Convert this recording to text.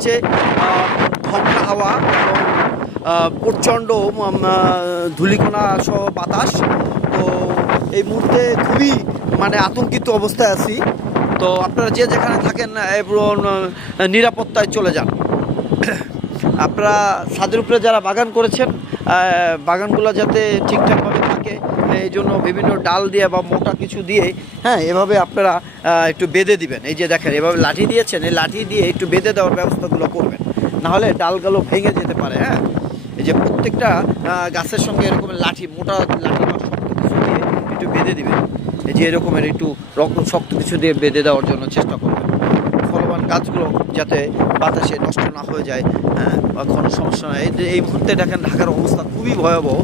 হচ্ছে ঝঞ্ঝা হাওয়া এবং প্রচণ্ড ধূলিকণা সহ বাতাস। তো এই মুহূর্তে খুবই মানে আতঙ্কিত অবস্থায় আছি। তো আপনারা যে যেখানে থাকেন এবং নিরাপত্তায় চলে যান। আপনারা ছাদের উপরে যারা বাগান করেছেন বাগানগুলো যাতে ঠিকঠাকভাবে থাকে এই জন্য বিভিন্ন ডাল দিয়ে বা মোটা কিছু দিয়ে এভাবে আপনারা একটু বেঁধে দিবেন। এই যে দেখেন এভাবে লাঠি দিয়েছেন, এই লাঠি দিয়ে একটু বেঁধে দেওয়ার ব্যবস্থাগুলো করবেন, নাহলে ডালগুলো ভেঙে যেতে পারে। এই যে প্রত্যেকটা গাছের সঙ্গে এরকম লাঠি, মোটা লাঠি বা শক্ত কিছু দিয়ে একটু বেঁধে দিবেন। এই যে এরকমের একটু শক্ত কিছু দিয়ে বেঁধে দেওয়ার জন্য চেষ্টা করবেন, ফলবান গাছগুলো যাতে বাতাসে নষ্ট না হয়ে যায় বা কোনো সমস্যা নয়। এই মুহূর্তে দেখেন ঢাকার অবস্থা খুবই ভয়াবহ।